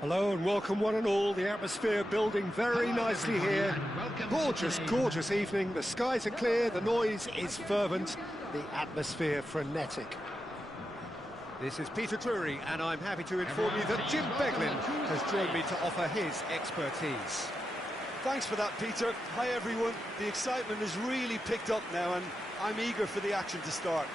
Hello and welcome one and all. The atmosphere building very nicely here. Gorgeous, gorgeous evening. The skies are clear, the noise is fervent, the atmosphere frenetic. This is Peter Drury and I'm happy to inform you that Jim Beglin has joined me to offer his expertise. Thanks for that, Peter. Hi everyone. The excitement has really picked up now and I'm eager for the action to start.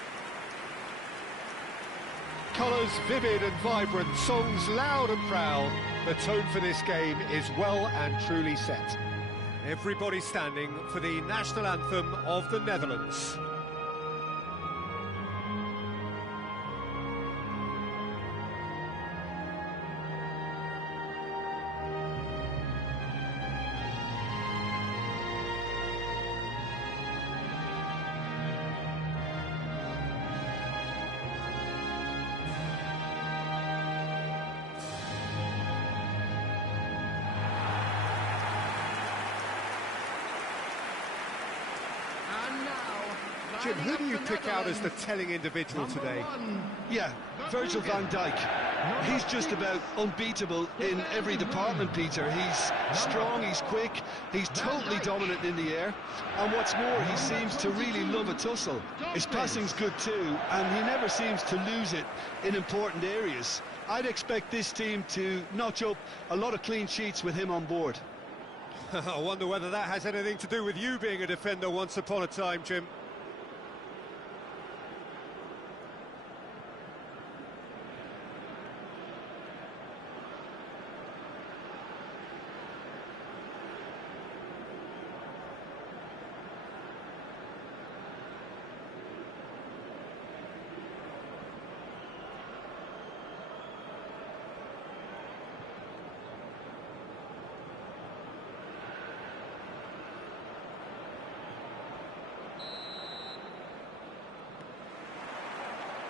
Colours vivid and vibrant, songs loud and proud. The tone for this game is well and truly set. Everybody standing for the national anthem of the Netherlands. Jim, who do you pick out as the telling individual today? Yeah, Virgil van Dijk. He's just about unbeatable in every department, Peter. He's strong, he's quick, he's totally dominant in the air. And what's more, he seems to really love a tussle. His passing's good too, and he never seems to lose it in important areas. I'd expect this team to notch up a lot of clean sheets with him on board. I wonder whether that has anything to do with you being a defender once upon a time, Jim.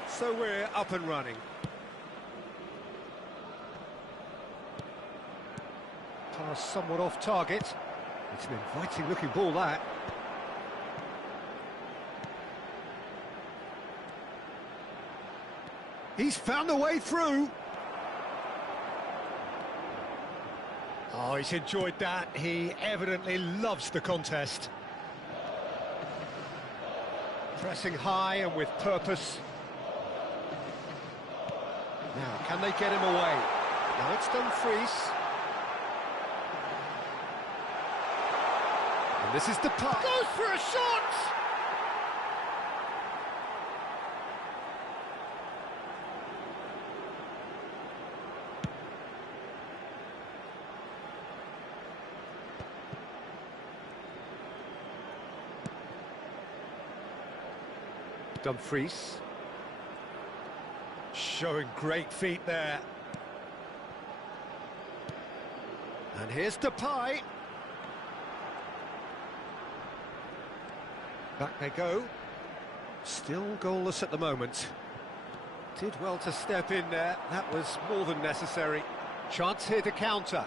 So we're up and running. Pass somewhat off target. It's an inviting looking ball, that. He's found a way through. Oh, he's enjoyed that. He evidently loves the contest. Pressing high and with purpose. Now, can they get him away? Now it's Dumfries. And this is the puck. Goes for a shot! Dumfries. Showing great feet there. And here's Depay. Back they go. Still goalless at the moment. Did well to step in there. That was more than necessary. Chance here to counter.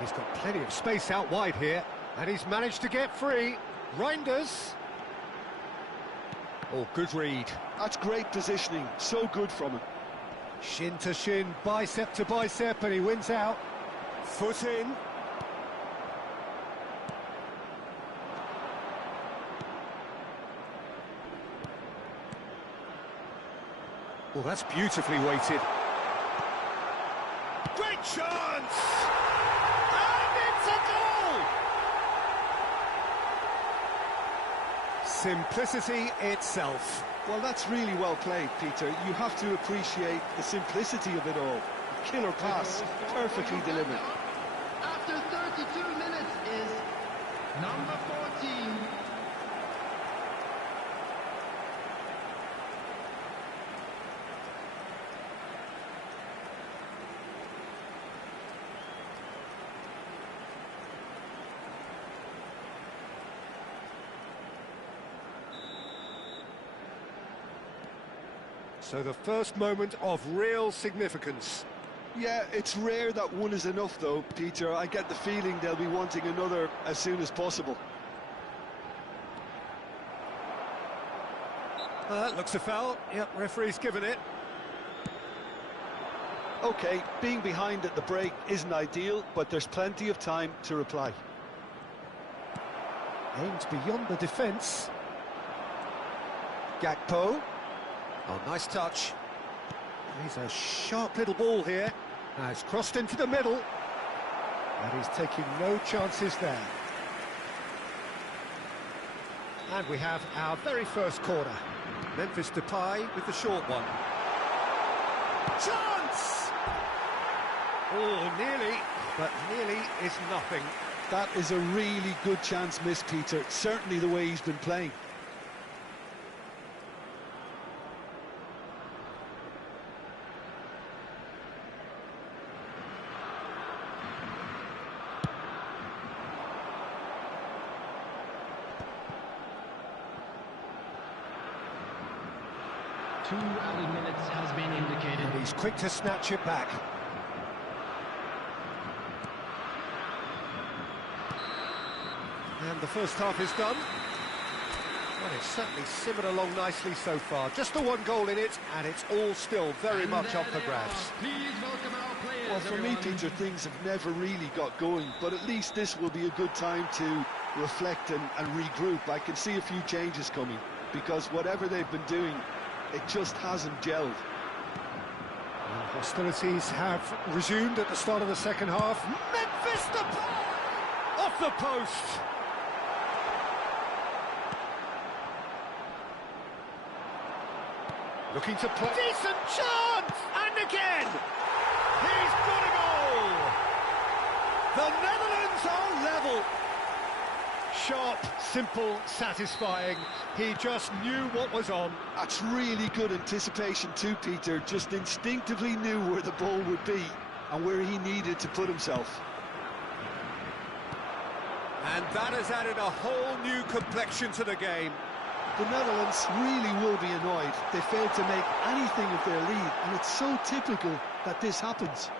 He's got plenty of space out wide here. And he's managed to get free. Reinders. Oh, good read. That's great positioning, so good from him. Shin to shin, bicep to bicep, and he wins out. Foot in. Well, that's beautifully weighted. Great chance! And it's a goal! Simplicity itself. Well, that's really well played, Peter. You have to appreciate the simplicity of it all. Killer pass, perfectly delivered. After 32 minutes is number 14. So the first moment of real significance. Yeah, it's rare that one is enough though, Peter. I get the feeling they'll be wanting another as soon as possible. That looks a foul. Yep, referee's given it. OK, being behind at the break isn't ideal, but there's plenty of time to reply. Aimed beyond the defence. Gakpo. Oh, nice touch. He's a sharp little ball here. Now it's crossed into the middle. And he's taking no chances there. And we have our very first corner. Memphis Depay with the short one. Chance! Oh, nearly, but nearly is nothing. That is a really good chance missed, Peter. Certainly the way he's been playing. Two added minutes has been indicated. And he's quick to snatch it back. And the first half is done. Well, it's certainly simmered along nicely so far. Just the one goal in it, and it's all still very much up for grabs. Please welcome our players, Well, for me, Peter, things have never really got going, but at least this will be a good time to reflect and regroup. I can see a few changes coming, because whatever they've been doing, it just hasn't gelled. And hostilities have resumed at the start of the second half. Memphis Depay! Off the post! Looking to play. Decent chance! And again! He's got a goal! The Netherlands are level! Sharp, simple, satisfying. He just knew what was on. That's really good anticipation too, Peter. Just instinctively knew where the ball would be and where he needed to put himself. And that has added a whole new complexion to the game. The Netherlands really will be annoyed. They failed to make anything of their lead, and it's so typical that this happens.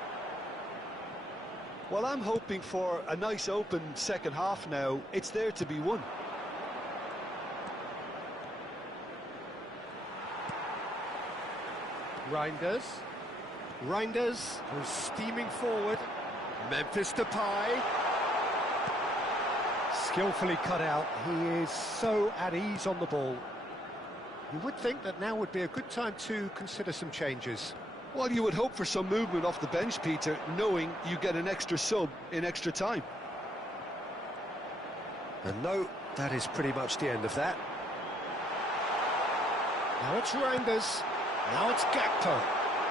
Well, I'm hoping for a nice open second half now. It's there to be won. Reinders, who's steaming forward. Memphis Depay. Skillfully cut out. He is so at ease on the ball. You would think that now would be a good time to consider some changes. Well, you would hope for some movement off the bench, Peter, knowing you get an extra sub in extra time. And no, that is pretty much the end of that. Now it's Reinders. Now it's Gakpo.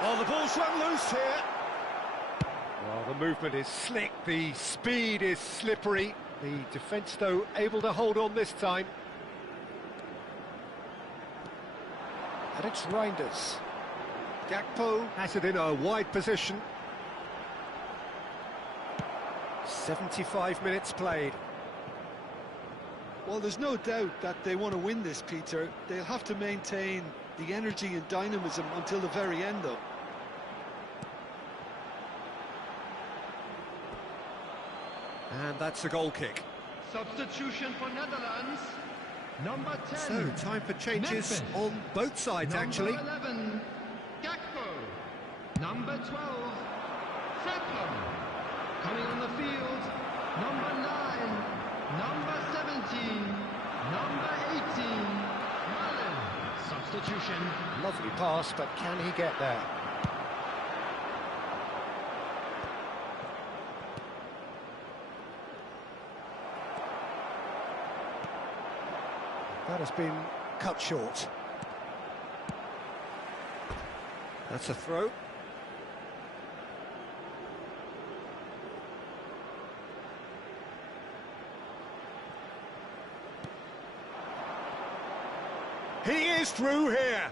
Oh, the ball's run loose here. Well, the movement is slick, the speed is slippery. The defence, though, able to hold on this time. And it's Reinders. Gakpo has it in a wide position. 75 minutes played. Well, there's no doubt that they want to win this, Peter. They'll have to maintain the energy and dynamism until the very end, though. And that's a goal kick. Substitution for Netherlands. Number 10. So, time for changes Memphis. on both sides, actually. Number 11, Gakpo. Number 12, Franklin. Coming on the field, number 9, number 17, number 18, Marlin. Substitution. Lovely pass, but can he get there? That has been cut short. That's a throw. He is through here.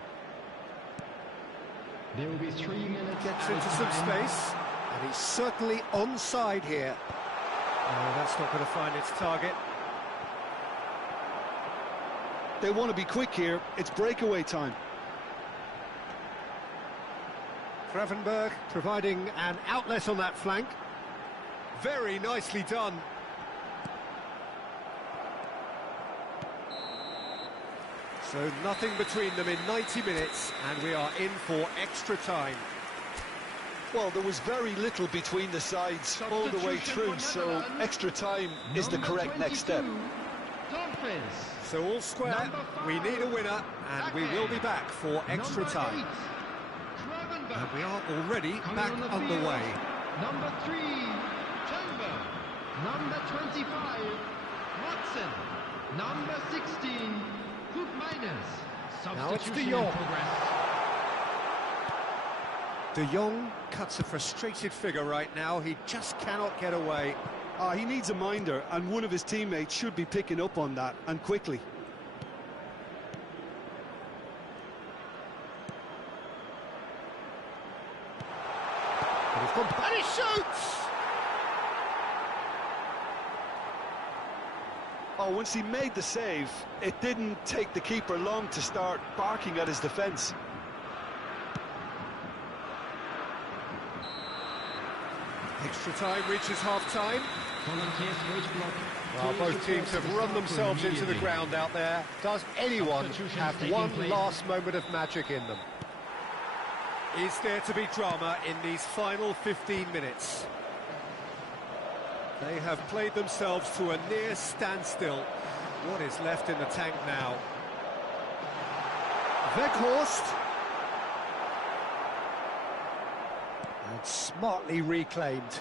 There will be 3 minutes. Gets into some space, and he's certainly onside here. Oh, that's not going to find its target. They want to be quick here. It's breakaway time. Gravenberg providing an outlet on that flank. Very nicely done. So nothing between them in 90 minutes, and we are in for extra time. Well, there was very little between the sides all the way through, so extra time is the correct next step. So all square, we need a winner, and we will be back for extra time. And we are already back underway. Number 3, Chamber. Number 25, Watson. Number 16, Hoop Miners. Now it's De Jong. De Jong cuts a frustrated figure right now. He just cannot get away. He needs a minder, and one of his teammates should be picking up on that, and quickly. And he shoots! Oh, once he made the save, it didn't take the keeper long to start barking at his defence. Extra time reaches half-time. Well, both teams have run themselves into the ground out there. Does anyone have one last moment of magic in them? Is there to be drama in these final 15 minutes? They have played themselves to a near standstill. What is left in the tank now? Weghorst. And smartly reclaimed.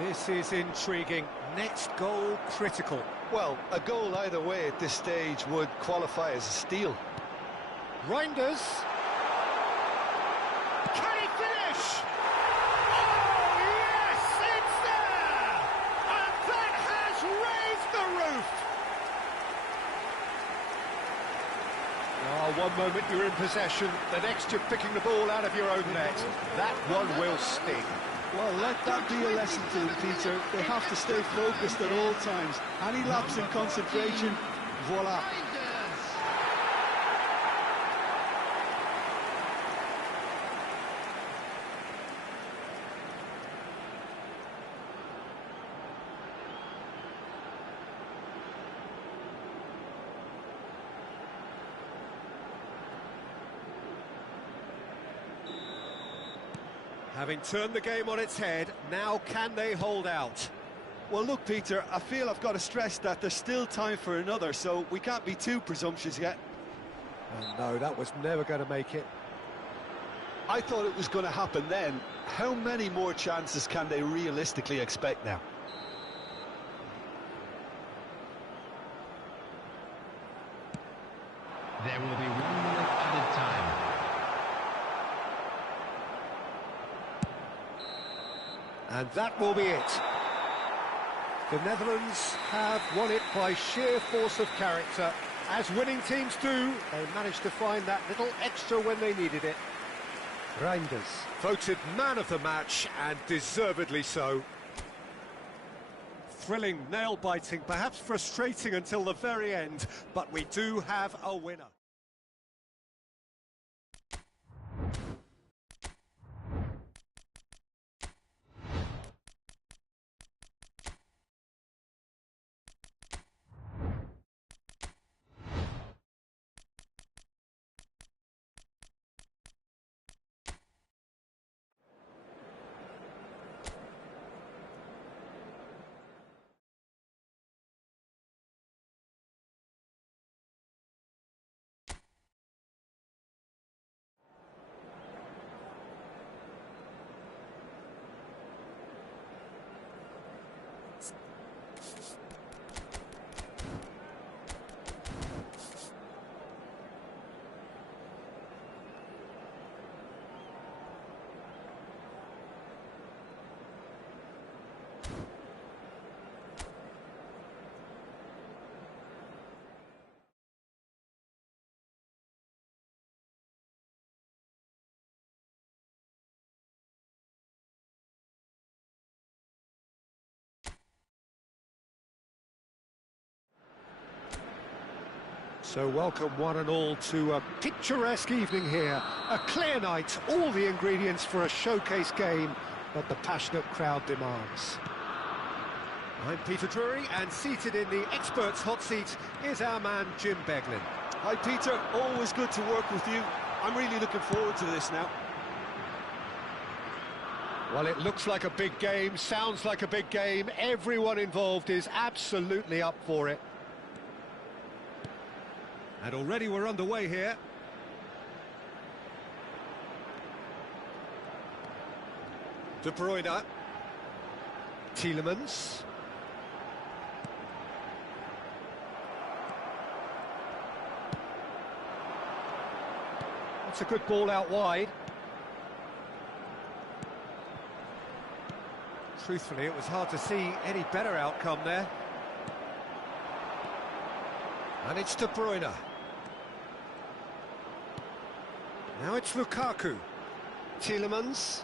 This is intriguing. Next goal critical. Well, a goal either way at this stage would qualify as a steal. Reinders. Can he finish? Oh, yes, it's there! And that has raised the roof! Oh, one moment you're in possession, the next you're picking the ball out of your own net. That one will sting. Well, let that be a lesson to them, Peter. They have to stay focused at all times. Any lapse in concentration, voila. Having turned the game on its head, now can they hold out? Well, look, Peter, I feel I've got to stress that there's still time for another, so we can't be too presumptuous yet. No, that was never going to make it. I thought it was going to happen then. How many more chances can they realistically expect now? There will be 1 minute added time. And that will be it. The Netherlands have won it by sheer force of character. As winning teams do, they managed to find that little extra when they needed it. Reinders, voted man of the match, and deservedly so. Thrilling, nail-biting, perhaps frustrating until the very end, but we do have a winner. So welcome one and all to a picturesque evening here. A clear night, all the ingredients for a showcase game that the passionate crowd demands. I'm Peter Drury, and seated in the experts' hot seat is our man Jim Beglin. Hi Peter, always good to work with you. I'm really looking forward to this now. Well, it looks like a big game, sounds like a big game. Everyone involved is absolutely up for it. And already we're underway here. De Bruyne. Tielemans. That's a good ball out wide. Truthfully, it was hard to see any better outcome there. And it's De Bruyne. Now it's Lukaku. Tielemans.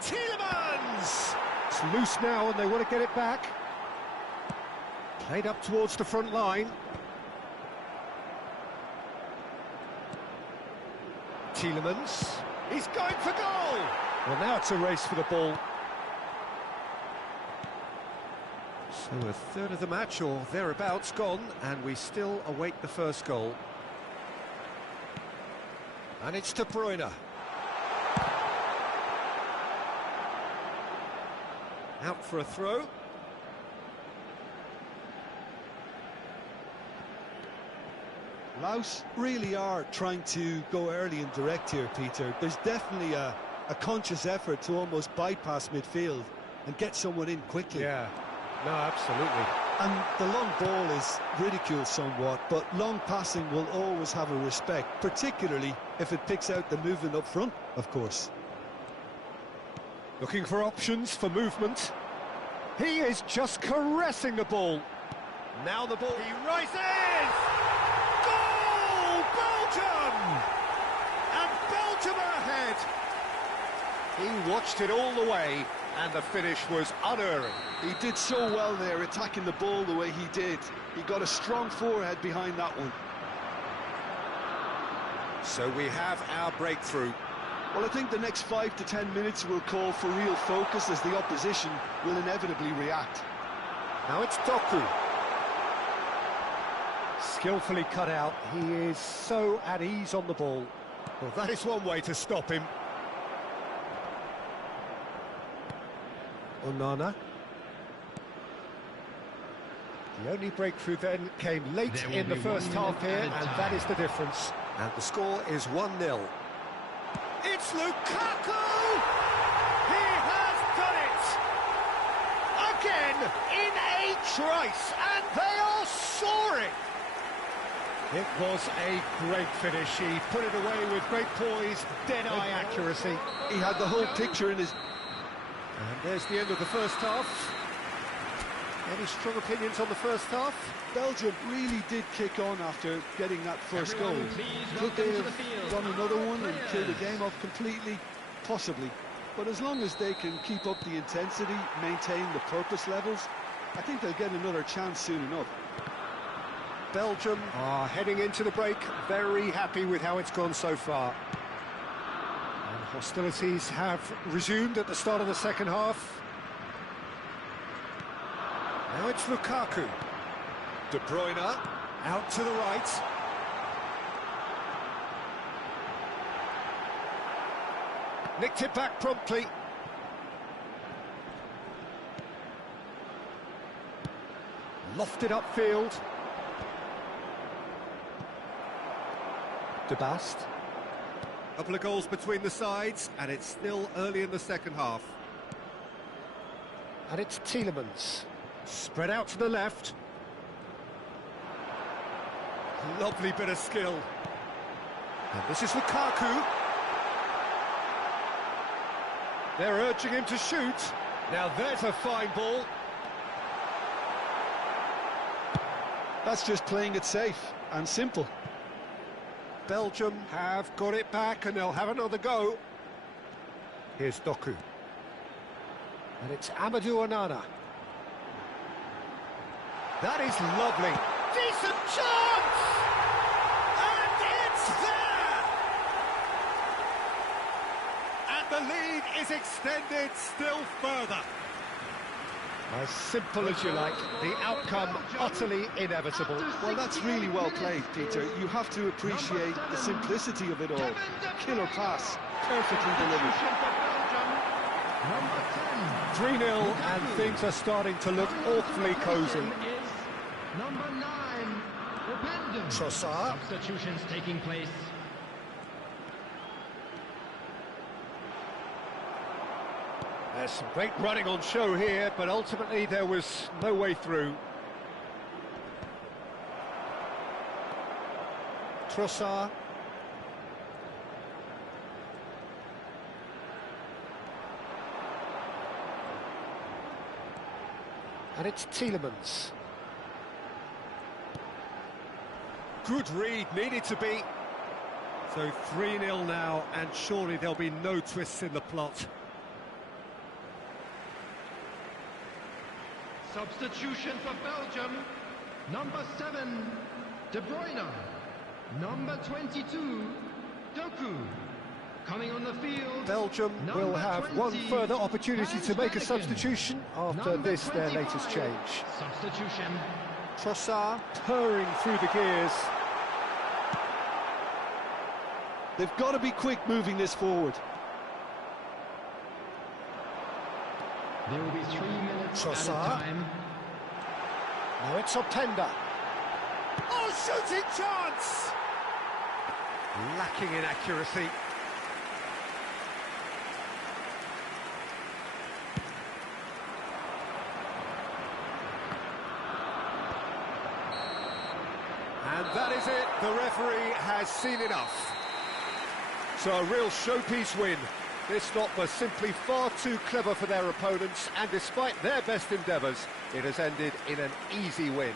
Tielemans! It's loose now and they want to get it back. Played up towards the front line. Tielemans. He's going for goal! Well, now it's a race for the ball. So a third of the match, or thereabouts, gone, and we still await the first goal. And it's De Bruyne. Out for a throw. Laos really are trying to go early and direct here, Peter. There's definitely a conscious effort to almost bypass midfield and get someone in quickly. Yeah, no, absolutely. And the long ball is ridiculed somewhat, but long passing will always have a respect, particularly if it picks out the movement up front, of course. Looking for options for movement. He is just caressing the ball. Now the ball. He rises! Goal! Belgium! And Belgium are ahead. He watched it all the way, and the finish was unerring. He did so well there, attacking the ball the way he did. He got a strong forehead behind that one. So we have our breakthrough. Well, I think the next 5 to 10 minutes will call for real focus as the opposition will inevitably react. Now it's Doku. Skillfully cut out. He is so at ease on the ball. Well, that is one way to stop him. Onana. The only breakthrough then came late in the first half here, and that is the difference. And the score is 1-0. It's Lukaku! He has done it! Again, in a trice, and they are soaring! It was a great finish. He put it away with great poise, dead-eye accuracy. He had the whole picture in his... And there's the end of the first half. Any strong opinions on the first half? Belgium really did kick on after getting that first goal. Could they have done another one and kill the game off completely? Possibly. But as long as they can keep up the intensity, maintain the purpose levels, I think they'll get another chance soon enough. Belgium are heading into the break, very happy with how it's gone so far. And hostilities have resumed at the start of the second half. Now it's Lukaku. De Bruyne out to the right. Nicked it back promptly. Lofted upfield. De Bast. Couple of goals between the sides, and it's still early in the second half. And it's Tielemans. Spread out to the left. Lovely bit of skill. And this is Lukaku. They're urging him to shoot. Now there's a fine ball. That's just playing it safe and simple. Belgium have got it back and they'll have another go. Here's Doku. And it's Amadou Onana. That is lovely. decent chance! And it's there! And the lead is extended still further. As simple as you like, the outcome utterly inevitable. Well, that's really well played, Peter. You have to appreciate the simplicity of it all. Killer pass, perfectly delivered. Number 10. 3-0 and things are starting to look awfully cosy. Number 9. Opendon. Trossard. Substitutions taking place. There's some great running on show here, but ultimately there was no way through. Trossard. And it's Tielemans. Good read, needed to be. So 3-0 now, and surely there'll be no twists in the plot. Substitution for Belgium. Number 7, De Bruyne. Number 22, Doku. Coming on the field. Belgium will have one further opportunity to make a substitution after this, their latest change. Substitution. Trossard purring through the gears. They've got to be quick moving this forward. There will be 3 minutes at a Trossard. time. Now it's Openda. Oh, shooting chance! Lacking in accuracy. And that is it. The referee has seen enough. So a real showpiece win. This lot was simply far too clever for their opponents, and despite their best endeavours, it has ended in an easy win.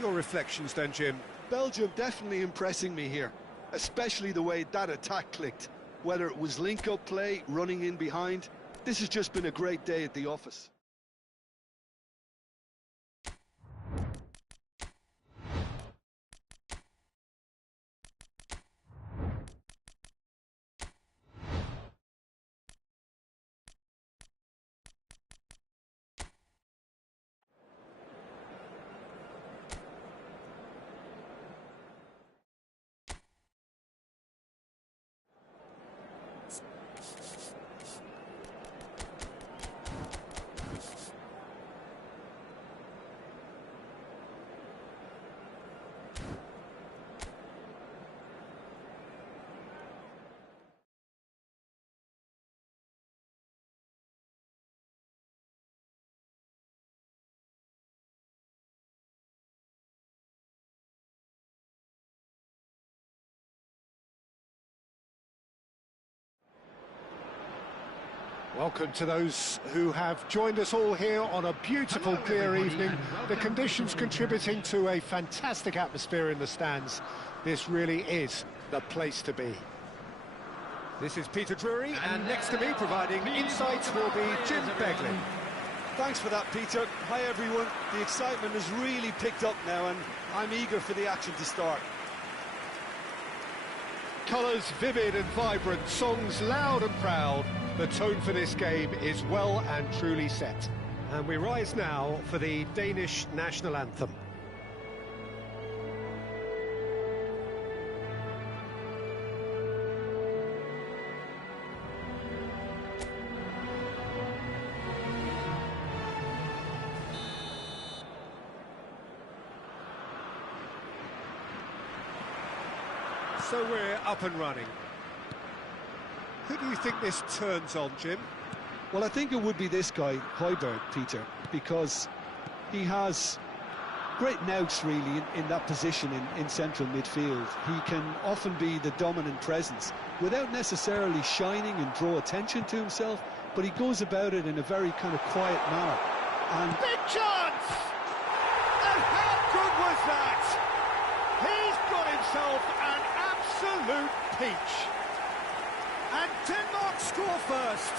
Your reflections then, Jim? Belgium definitely impressing me here, especially the way that attack clicked. Whether it was link-up play, running in behind, this has just been a great day at the office. Welcome to those who have joined us all here on a beautiful, clear evening. The conditions contributing to a fantastic atmosphere in the stands. This really is the place to be. This is Peter Drury, and next to me providing insights will be Jim Begley. Thanks for that, Peter. Hi, everyone. The excitement has really picked up now, and I'm eager for the action to start. Colours vivid and vibrant, songs loud and proud. The tone for this game is well and truly set. And we rise now for the Danish national anthem. So we're up and running. Who do you think this turns on, Jim? Well, I think it would be this guy, Højbjerg, Peter, because he has great nous, really, in that position in central midfield. He can often be the dominant presence without necessarily shining and draw attention to himself, but he goes about it in a very kind of quiet manner. And big chance! And how good was that? He's got himself an absolute peach. And Denmark score first.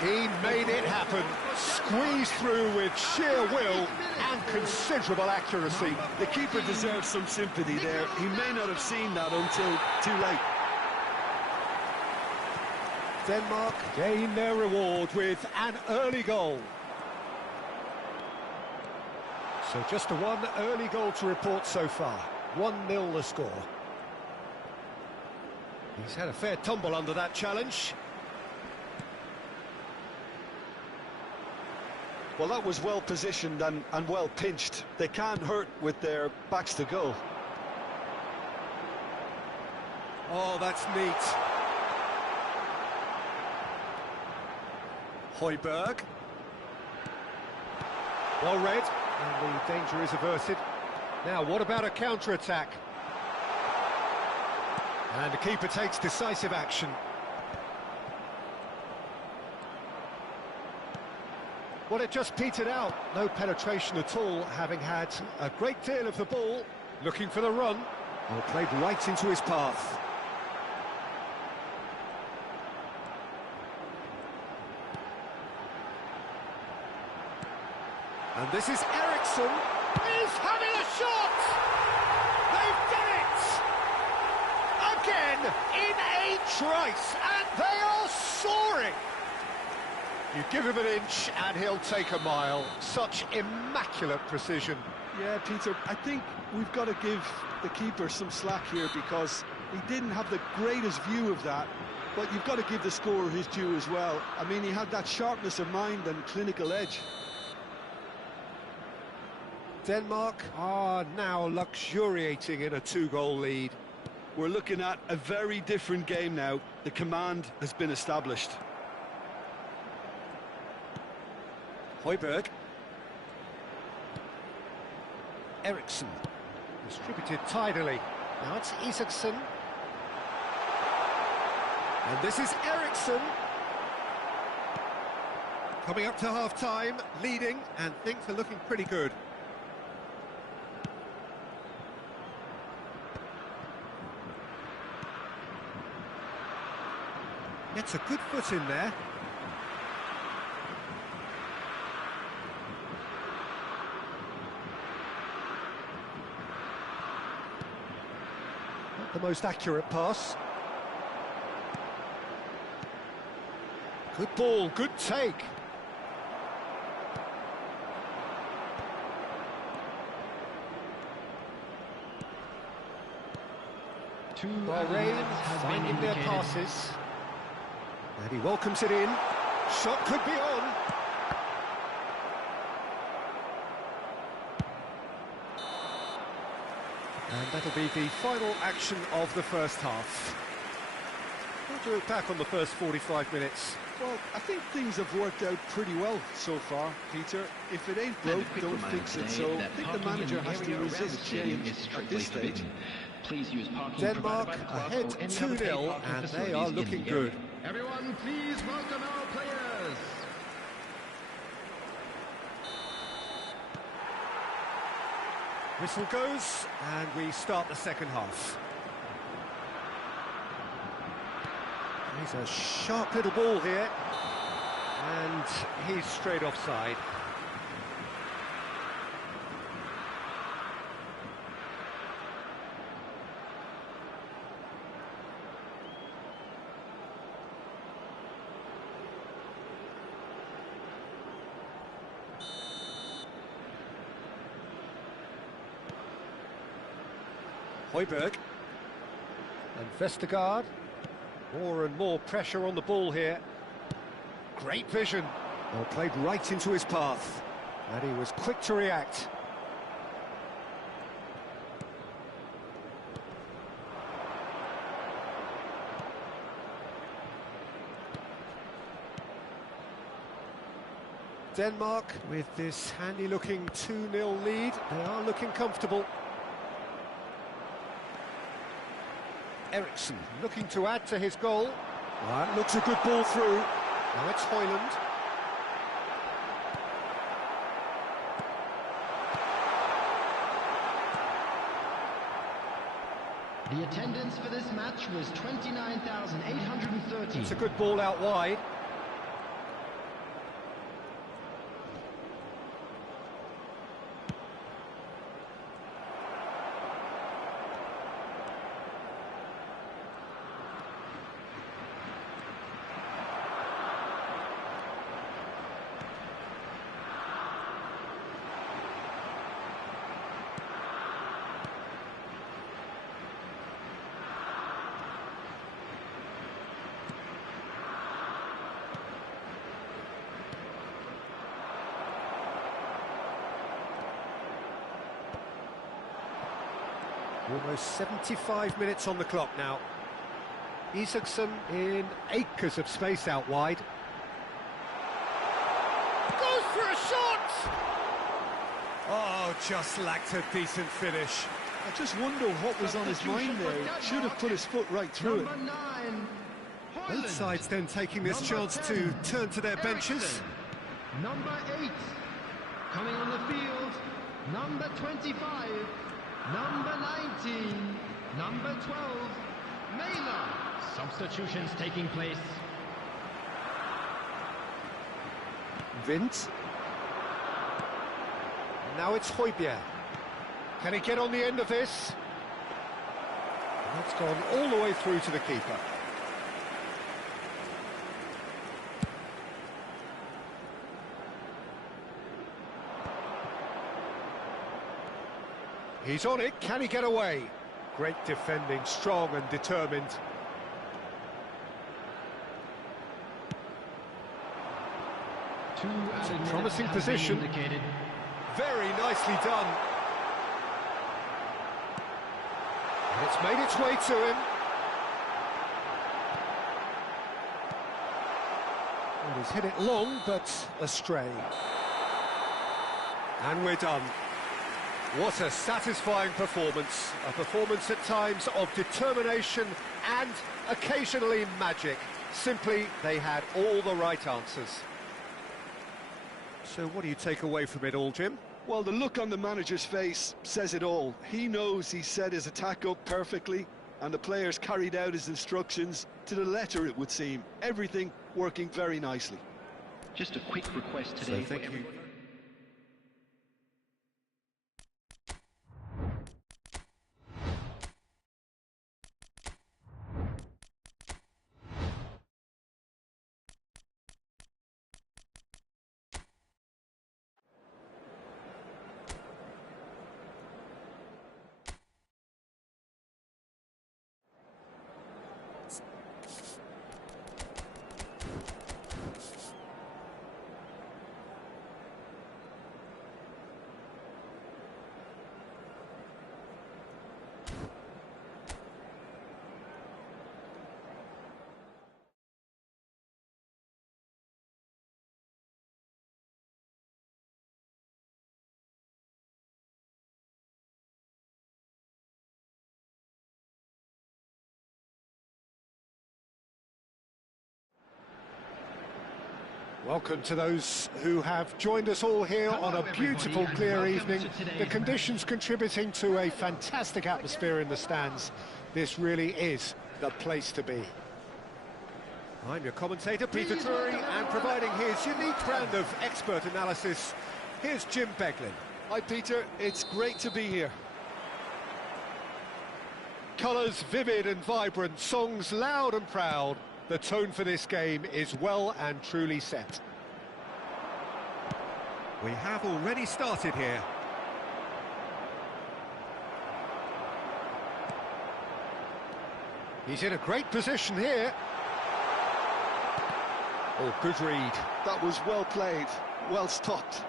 He made it happen, squeezed through with sheer will and considerable accuracy. The keeper deserves some sympathy there. He may not have seen that until too late. Denmark gain their reward with an early goal. So just one early goal to report so far. 1-0 the score. He's had a fair tumble under that challenge. Well, that was well positioned and well pinched. They can't hurt with their backs to goal. Oh, that's neat. Højbjerg. Well read, and the danger is averted. Now, what about a counter-attack? And the keeper takes decisive action. Well, it just petered out. No penetration at all, having had a great deal of the ball. Looking for the run. Well, played right into his path. And this is Eriksson. He's having a shot! They've done it! Again, in a trice, and they are soaring! You give him an inch and he'll take a mile. Such immaculate precision. Yeah, Peter, I think we've got to give the keeper some slack here because he didn't have the greatest view of that, but you've got to give the scorer his due as well. I mean, he had that sharpness of mind and clinical edge. Denmark are now luxuriating in a 2-goal lead. We're looking at a very different game now. The command has been established. Højbjerg. Eriksson. Distributed tidily. Now it's Isaacson. And this is Eriksson. Coming up to half-time, leading, and things are looking pretty good. Gets a good foot in there. Not the most accurate pass. Good ball, good take. Bahrain finding their passes. And he welcomes it in. Shot could be on. And that'll be the final action of the first half. How do you look back on the first 45 minutes? Well, I think things have worked out pretty well so far, Peter. If it ain't broke, don't fix it. So I think the manager has to resist change at this stage. Denmark ahead 2-0, and they are looking good. Everyone, please welcome our players. Whistle goes, and we start the second half. He's a sharp little ball here, and he's straight offside. Højbjerg and Vestergaard. More and more pressure on the ball here. Great vision. Well, played right into his path, and he was quick to react. Denmark, with this handy-looking 2-0 lead, they are looking comfortable. Eriksson looking to add to his goal. That looks a good ball through. Now it's Højlund. The attendance for this match was 29,830. It's a good ball out wide. Almost 75 minutes on the clock now. Isaacson in acres of space out wide. Goes for a shot! Oh, just lacked a decent finish. I just wonder what was on his mind there. He should have put his foot right through it. Both sides then taking this chance to turn to their benches. Number 8, coming on the field, number 25, number 19, number 12, Mela. Substitutions taking place. Vint. Now it's Højbjerg. Can he get on the end of this? That's gone all the way through to the keeper. He's on it, can he get away? Great defending, strong and determined. Promising position. Very nicely done. And it's made its way to him. And he's hit it long, but astray. And we're done. What a satisfying performance. A performance at times of determination and occasionally magic. Simply, they had all the right answers. So what do you take away from it all, Jim? Well, the look on the manager's face says it all. He knows he set his attack up perfectly, and the players carried out his instructions to the letter, it would seem. Everything working very nicely. Just a quick request today for everyone. Welcome to those who have joined us all here on a beautiful, clear evening. The conditions contributing to a fantastic atmosphere in the stands. This really is the place to be. I'm your commentator, Peter Drury, and providing his unique brand of expert analysis, here's Jim Beglin. Hi, Peter. It's great to be here. Colours vivid and vibrant, songs loud and proud. The tone for this game is well and truly set. We have already started here. He's in a great position here. Oh, good read. That was well played, well stopped.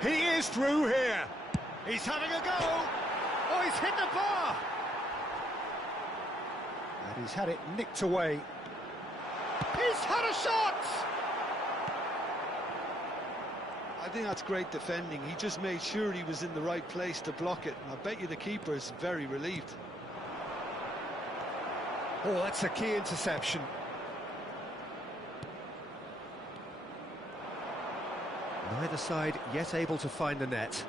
He is through here. He's having a go. Oh, he's hit the bar. And he's had it nicked away. He's had a shot. I think that's great defending. He just made sure he was in the right place to block it. And I bet you the keeper's very relieved. Oh, that's a key interception. Neither side yet able to find the net.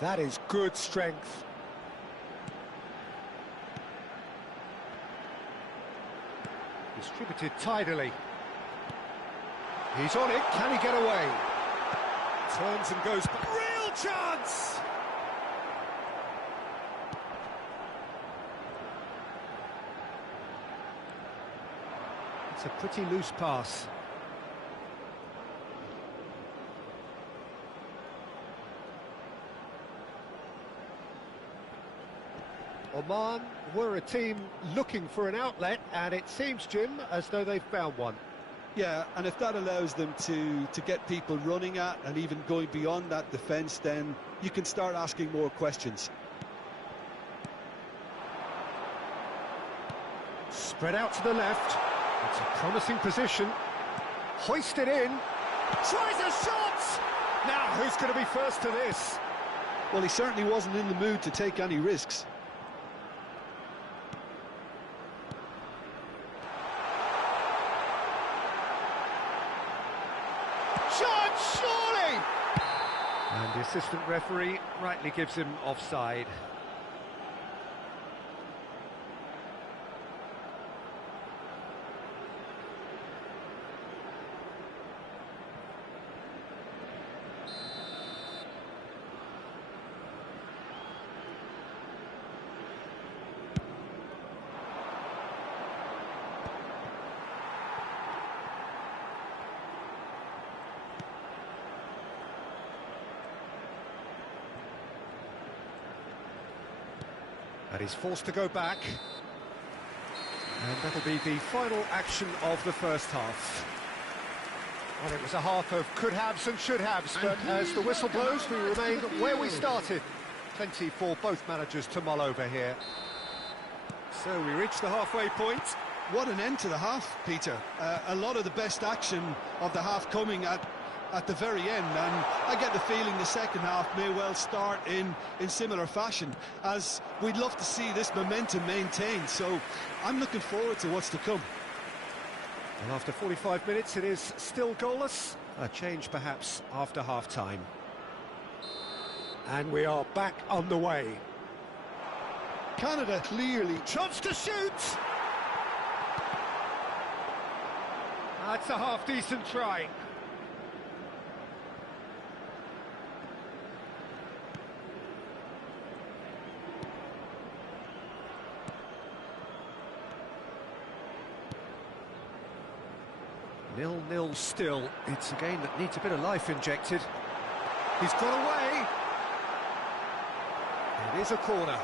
That is good strength. Distributed tidily. He's on it, can he get away? Turns and goes, real chance! It's a pretty loose pass. Oman were a team looking for an outlet, and it seems, Jim, as though they've found one. Yeah, and if that allows them to get people running at and even going beyond that defence, then you can start asking more questions. Spread out to the left. It's a promising position. Hoisted in. Tries a shot! Now, who's going to be first to this? Well, he certainly wasn't in the mood to take any risks. Shot, surely! And the assistant referee rightly gives him offside. And he's forced to go back. And that'll be the final action of the first half. Well, it was a half of could-haves and should-haves, but as the whistle blows, we remain where we started. Plenty for both managers to mull over here. So we reach the halfway point. What an end to the half, Peter. A lot of the best action of the half coming at the very end, and I get the feeling the second half may well start in similar fashion, as we'd love to see this momentum maintained, so I'm looking forward to what's to come. And after 45 minutes it is still goalless, a change perhaps after half-time. And we are back on the way. Canada clearly... Chance to shoot! That's a half-decent try. Nil-nil still. It's a game that needs a bit of life injected. He's got away. It is a corner.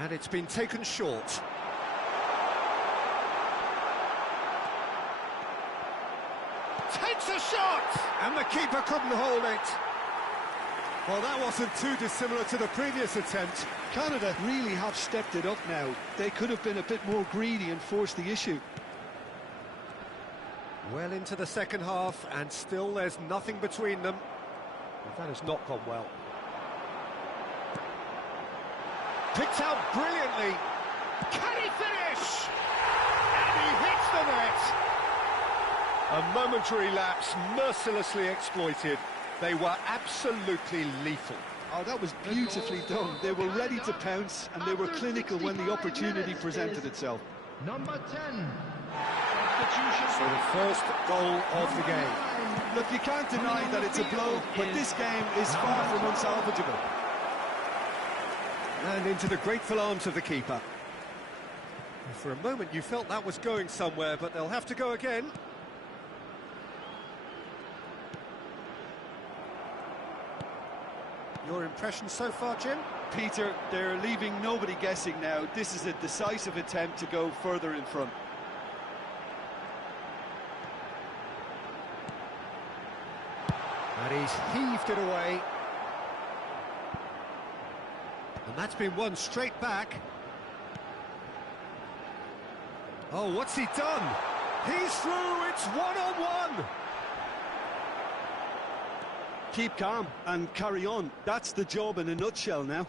And it's been taken short. Takes a shot! And the keeper couldn't hold it. Well, that wasn't too dissimilar to the previous attempt. Canada really have stepped it up now. They could have been a bit more greedy and forced the issue. Well into the second half, and still there's nothing between them. But that has not gone well. Picked out brilliantly. Can he finish? And he hits the net. A momentary lapse, mercilessly exploited. They were absolutely lethal. Oh, that was beautifully done. They were ready to pounce, and they were clinical when the opportunity presented itself. Number 10. So the first goal of the game. Look, you can't deny that it's a blow, but this game is far from unsalvageable. And into the grateful arms of the keeper. For a moment you felt that was going somewhere, but they'll have to go again. Your impression so far, Jim? Peter, they're leaving nobody guessing now. This is a decisive attempt to go further in front. And he's heaved it away. And that's been won straight back. Oh, what's he done? He's through, it's one-on-one! Keep calm and carry on. That's the job in a nutshell now.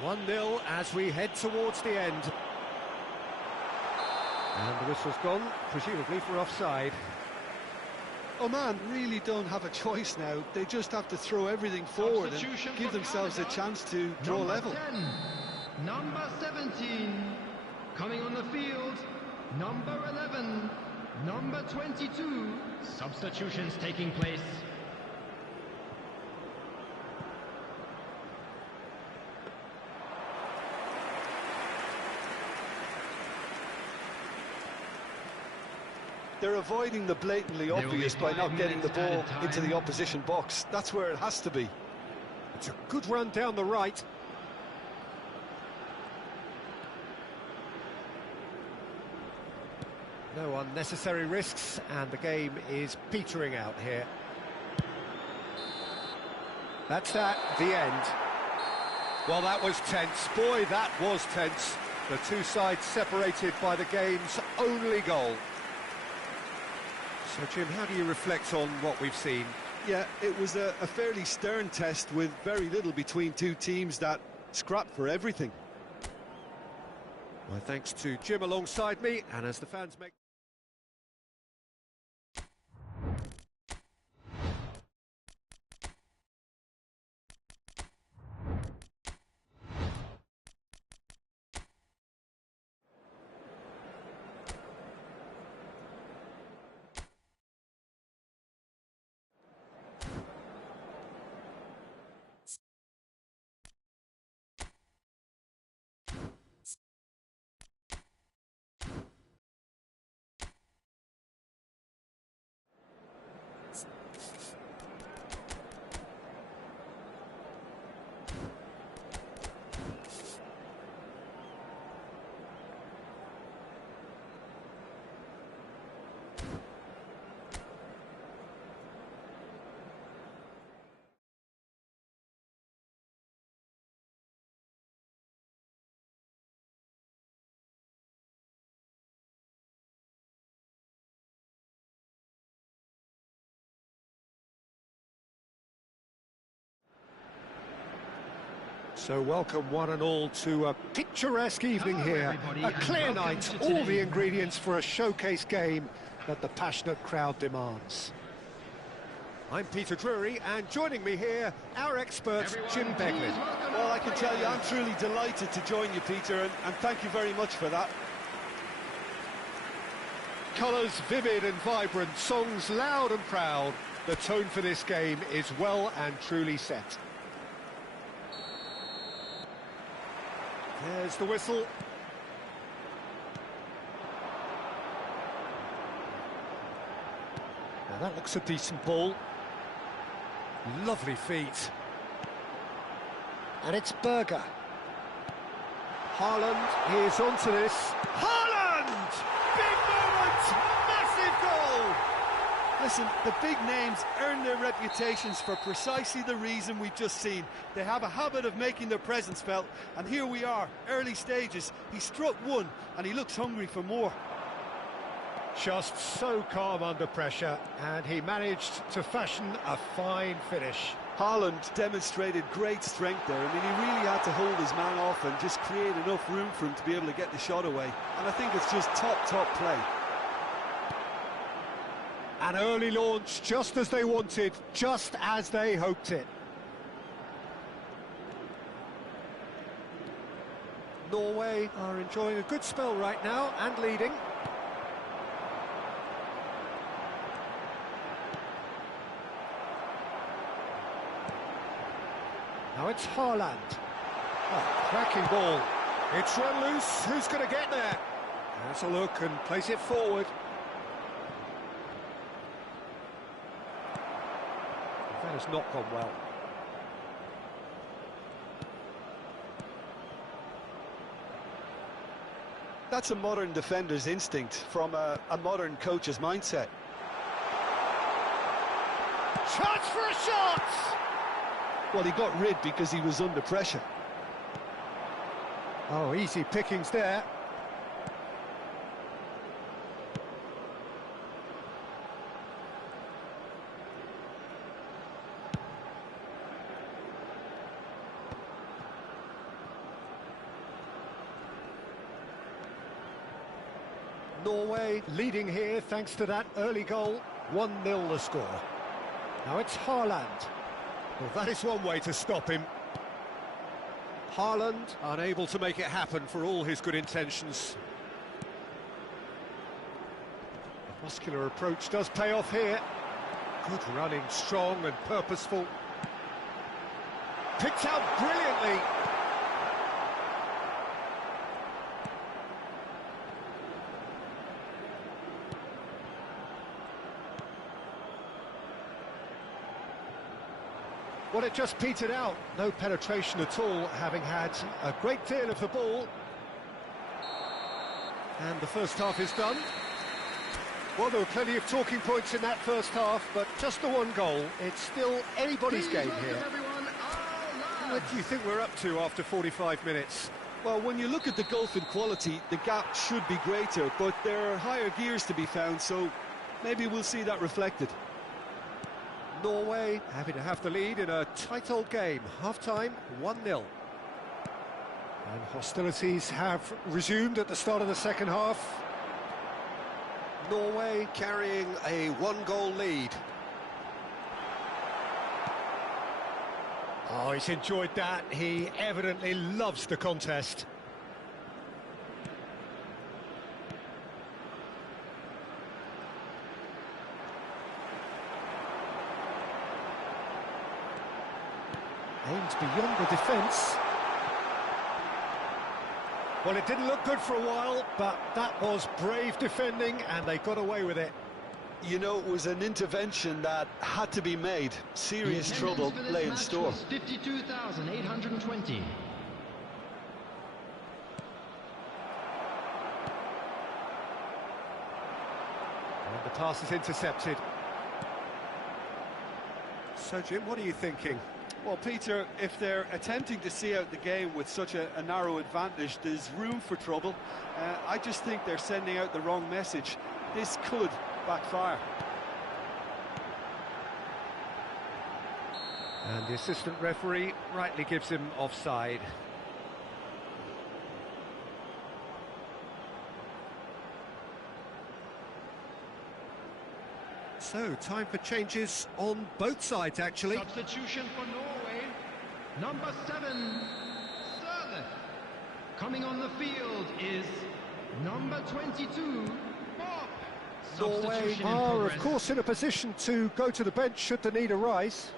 One-nil as we head towards the end. And the whistle's gone, presumably for offside. Oman really don't have a choice now. They just have to throw everything forward and give themselves a chance to draw level. 10, number 17, coming on the field, number 11, number 22. Substitutions taking place. They're avoiding the blatantly obvious by not getting the ball into the opposition box. That's where it has to be. It's a good run down the right. No unnecessary risks, and the game is petering out here. That's that, the end. Well, that was tense. Boy, that was tense. The two sides separated by the game's only goal. So, Jim, how do you reflect on what we've seen? Yeah, it was a fairly stern test with very little between two teams that scrapped for everything. My thanks to Jim alongside me, and as the fans make... So welcome one and all to a picturesque evening here, a clear night, all the ingredients for a showcase game that the passionate crowd demands. I'm Peter Drury, and joining me here, our expert, Jim Beglin. Well, I can tell you, I'm truly delighted to join you, Peter, and thank you very much for that. Colours vivid and vibrant, songs loud and proud. The tone for this game is well and truly set. There's the whistle. Now that looks a decent ball. Lovely feet. And it's Berger. Haaland is onto this. Haaland! Big moment! Massive goal! Listen, the big names earn their reputations for precisely the reason we've just seen. They have a habit of making their presence felt, and here we are, early stages. He struck one, and he looks hungry for more. Just so calm under pressure, and he managed to fashion a fine finish. Haaland demonstrated great strength there. I mean, he really had to hold his man off and just create enough room for him to be able to get the shot away. And I think it's just top play. An early launch, just as they wanted, just as they hoped it. Norway are enjoying a good spell right now and leading. Now it's Haaland. Oh, cracking ball. It's run loose. Who's going to get there? Has a look and plays it forward. That has not gone well. That's a modern defender's instinct from a modern coach's mindset. Chance for a shot! Well, he got rid because he was under pressure. Oh, easy pickings there. Norway leading here thanks to that early goal. 1-0 the score. Now it's Haaland. Well, that is one way to stop him. Haaland unable to make it happen for all his good intentions. The muscular approach does pay off here. Good running, strong and purposeful. Picked out brilliantly. Well, it just petered out. No penetration at all, having had a great deal of the ball. And the first half is done. Well, there were plenty of talking points in that first half, but just the one goal. It's still anybody's game here. What do you think we're up to after 45 minutes? Well, when you look at the gulf in quality, the gap should be greater, but there are higher gears to be found, so maybe we'll see that reflected. Norway happy to have the lead in a tight old game. Half-time, 1-0. And hostilities have resumed at the start of the second half. Norway carrying a one-goal lead. Oh, he's enjoyed that. He evidently loves the contest. Aims beyond the defence. Well, it didn't look good for a while, but that was brave defending, and they got away with it. You know, it was an intervention that had to be made. Serious trouble lay in store. 52,820. And the pass is intercepted. So, Jim, what are you thinking? Well, Peter, if they're attempting to see out the game with such a narrow advantage, there's room for trouble. I just think they're sending out the wrong message. This could backfire. And the assistant referee rightly gives him offside. So, time for changes on both sides, actually. Substitution for Norway. Number 7, Sørloth. Coming on the field is number 22, Bob. Norway are, of course, in a position to go to the bench should the need arise.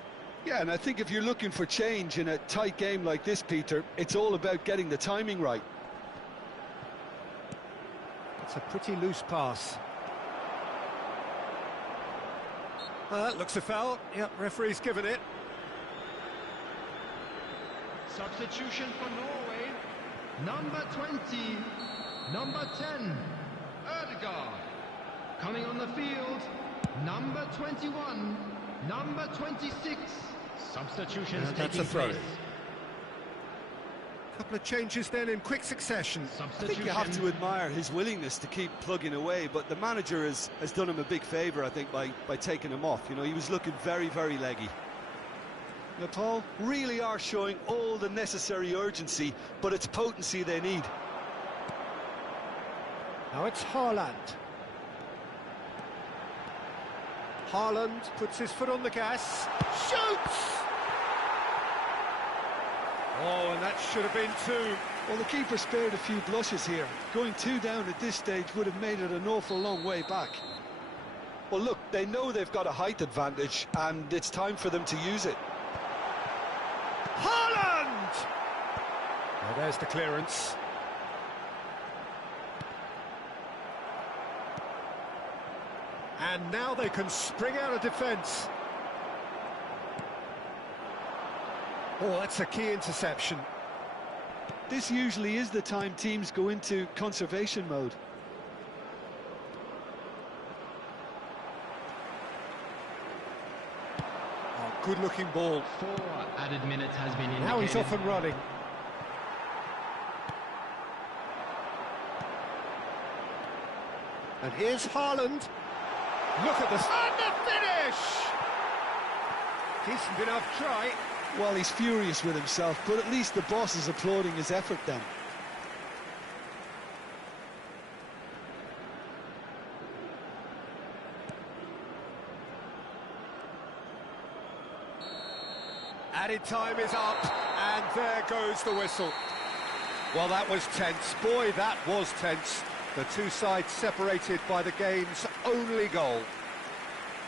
Yeah, and I think if you're looking for change in a tight game like this, Peter, it's all about getting the timing right. It's a pretty loose pass. That looks a foul. Yep, referee's given it. Substitution for Norway. Number 20, number 10, Ødegaard. Coming on the field, number 21, number 26. Substitutions taking place. Couple of changes then in quick succession. I think you have to admire his willingness to keep plugging away, but the manager has done him a big favour, I think, by taking him off. You know, he was looking very, very leggy. Nepal really are showing all the necessary urgency, but it's potency they need. Now it's Haaland. Haaland puts his foot on the gas, shoots! Oh, and that should have been two. Well, the keeper spared a few blushes here. Going 2 down at this stage would have made it an awful long way back. Well, look, they know they've got a height advantage, and it's time for them to use it. Haaland! Well, there's the clearance. And now they can spring out of defence. Oh, that's a key interception. This usually is the time teams go into conservation mode. Oh, good-looking ball. 4 added minutes has been indicated. Now he's off and running. And here's Haaland. Look at this. And the finish! Decent enough try. Well, he's furious with himself, but at least the boss is applauding his effort then. Added time is up, and there goes the whistle. Well, that was tense. Boy, that was tense. The two sides separated by the game's only goal.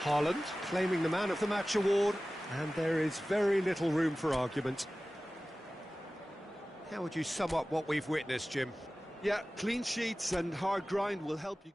Haaland claiming the Man of the Match award, and there is very little room for argument. How would you sum up what we've witnessed, Jim? Yeah, clean sheets and hard grind will help you.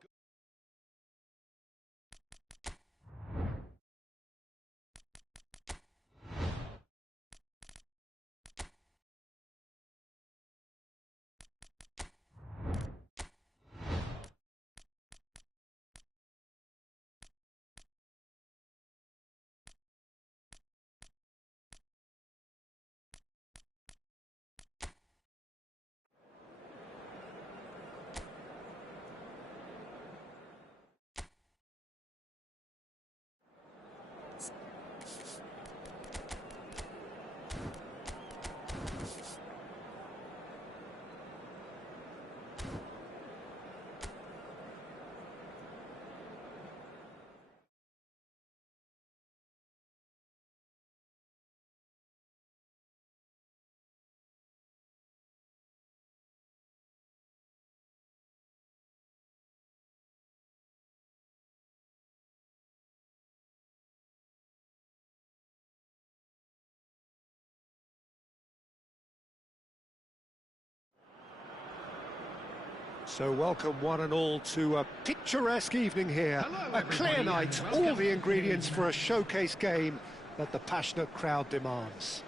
So welcome one and all to a picturesque evening here. A clear night, all the ingredients for a showcase game that the passionate crowd demands.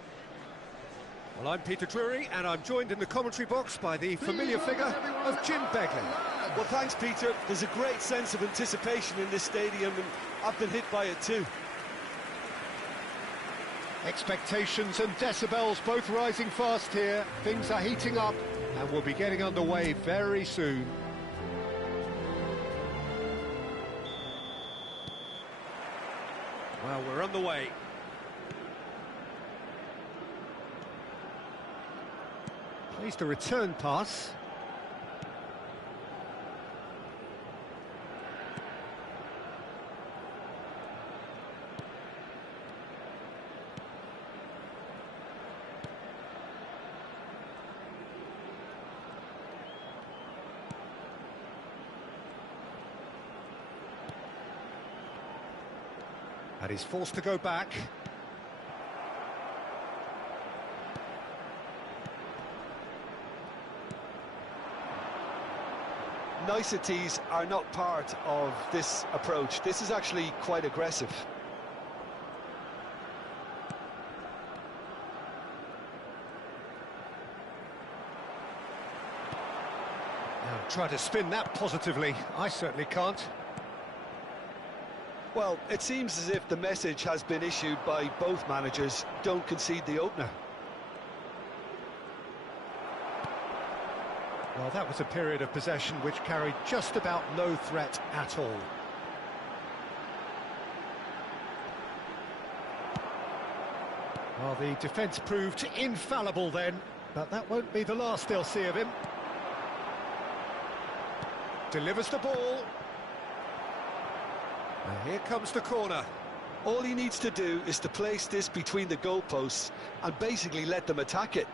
Well, I'm Peter Drury, and I'm joined in the commentary box by the familiar figure of Jim Begley. Well, thanks, Peter. There's a great sense of anticipation in this stadium, and I've been hit by it too. Expectations and decibels both rising fast here. Things are heating up, and we'll be getting underway very soon. Well, we're on the way. Plays the return pass. And he's forced to go back. Niceties are not part of this approach. This is actually quite aggressive. Now, try to spin that positively. I certainly can't. Well, it seems as if the message has been issued by both managers: don't concede the opener. Well, that was a period of possession which carried just about no threat at all. Well, the defence proved infallible then, but that won't be the last they'll see of him. Delivers the ball. And here comes the corner. All he needs to do is to place this between the goalposts and basically let them attack it.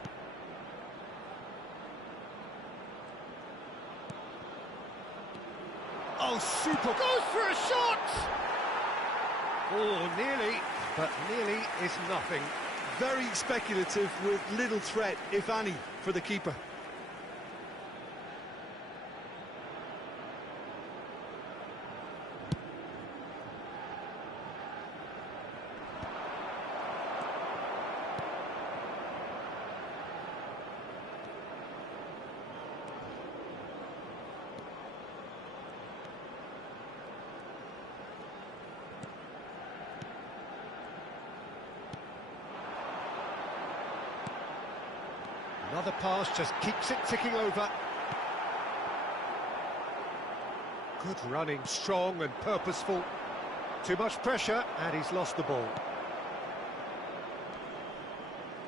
Oh, super! Goes for a shot! Oh, nearly, but nearly is nothing. Very speculative with little threat, if any, for the keeper. Another pass just keeps it ticking over. Good running, strong and purposeful. Too much pressure, and he's lost the ball.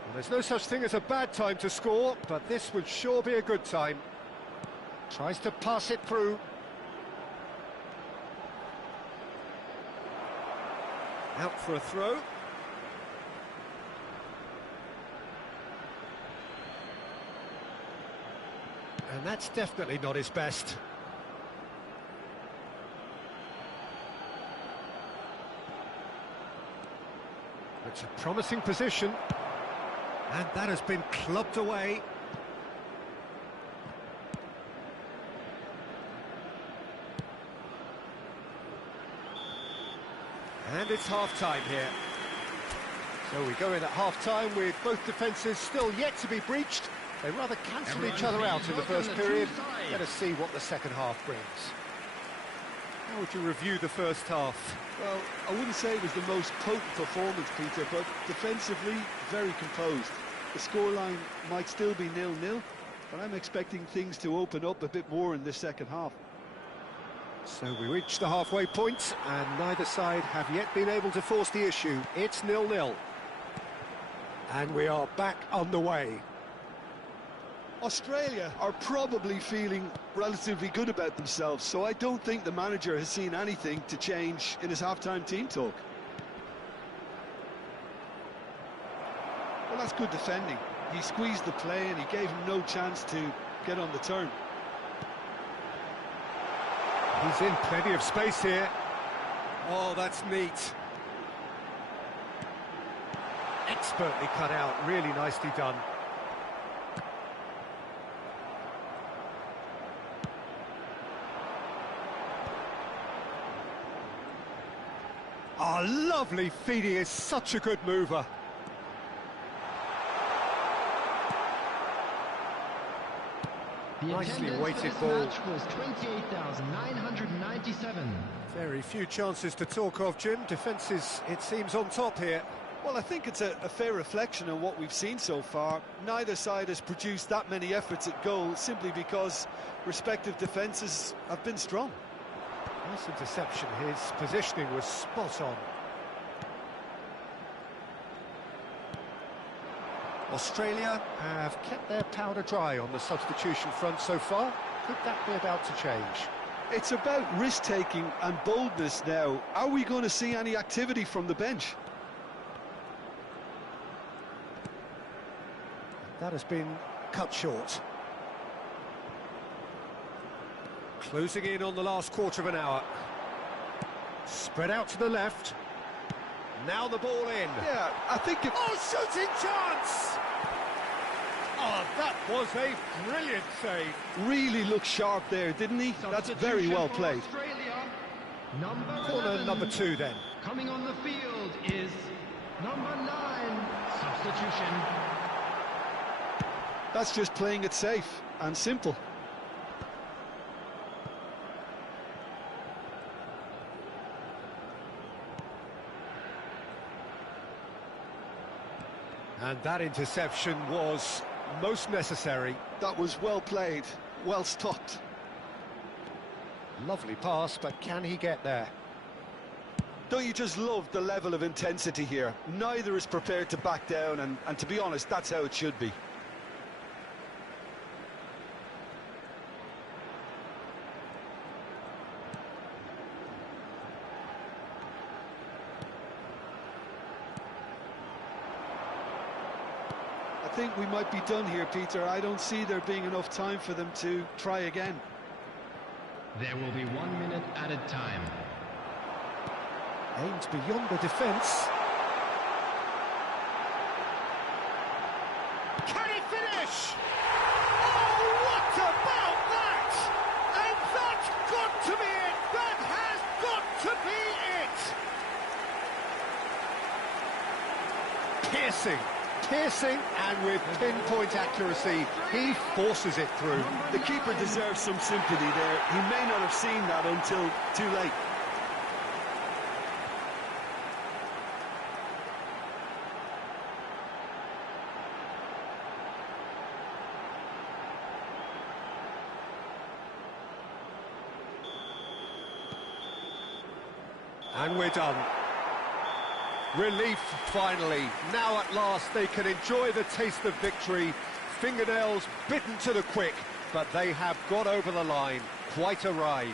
Well, there's no such thing as a bad time to score, but this would sure be a good time. Tries to pass it through. Out for a throw. And that's definitely not his best. It's a promising position. And that has been clubbed away. And it's half-time here. So we go in at half-time with both defences still yet to be breached. They rather cancel each other out in the first period. Let us see what the second half brings. How would you review the first half? Well, I wouldn't say it was the most potent performance, Peter, but defensively, very composed. The scoreline might still be 0-0, but I'm expecting things to open up a bit more in this second half. So we reach the halfway point, and neither side have yet been able to force the issue. It's 0-0. And we are back on the way. Australia are probably feeling relatively good about themselves, so I don't think the manager has seen anything to change in his half-time team talk. Well, that's good defending. He squeezed the play and he gave him no chance to get on the turn. He's in plenty of space here. Oh, that's neat. Expertly cut out, really nicely done. Oh, lovely feed, he is such a good mover. Nicely weighted ball. Match was 28,997. Very few chances to talk of, Jim. Defences, it seems, on top here. Well, I think it's a fair reflection on what we've seen so far. Neither side has produced that many efforts at goal simply because respective defences have been strong. Nice interception. His positioning was spot on. Australia have kept their powder dry on the substitution front so far. Could that be about to change? It's about risk-taking and boldness now. Are we going to see any activity from the bench? That has been cut short. Closing in on the last quarter of an hour. Spread out to the left. Now the ball in. Yeah, I think if... Oh, shooting chance! Oh, that was a brilliant save. Really looked sharp there, didn't he? That's very well played. Corner number 2 then. Coming on the field is number 9. Substitution. That's just playing it safe and simple. And that interception was most necessary. That was well played, well stopped. Lovely pass, but can he get there? Don't you just love the level of intensity here? Neither is prepared to back down, and to be honest, that's how it should be. I think we might be done here, Peter. I don't see there being enough time for them to try again. There will be 1 minute added time. Aimed beyond the defence. Can he finish? Oh, what about that? And that's got to be it! That has got to be it! Piercing. Piercing, and with pinpoint accuracy, he forces it through. The keeper deserves some sympathy there. He may not have seen that until too late. And we're done. Relief, finally. Now at last they can enjoy the taste of victory. Fingernails bitten to the quick, but they have got over the line. Quite a ride.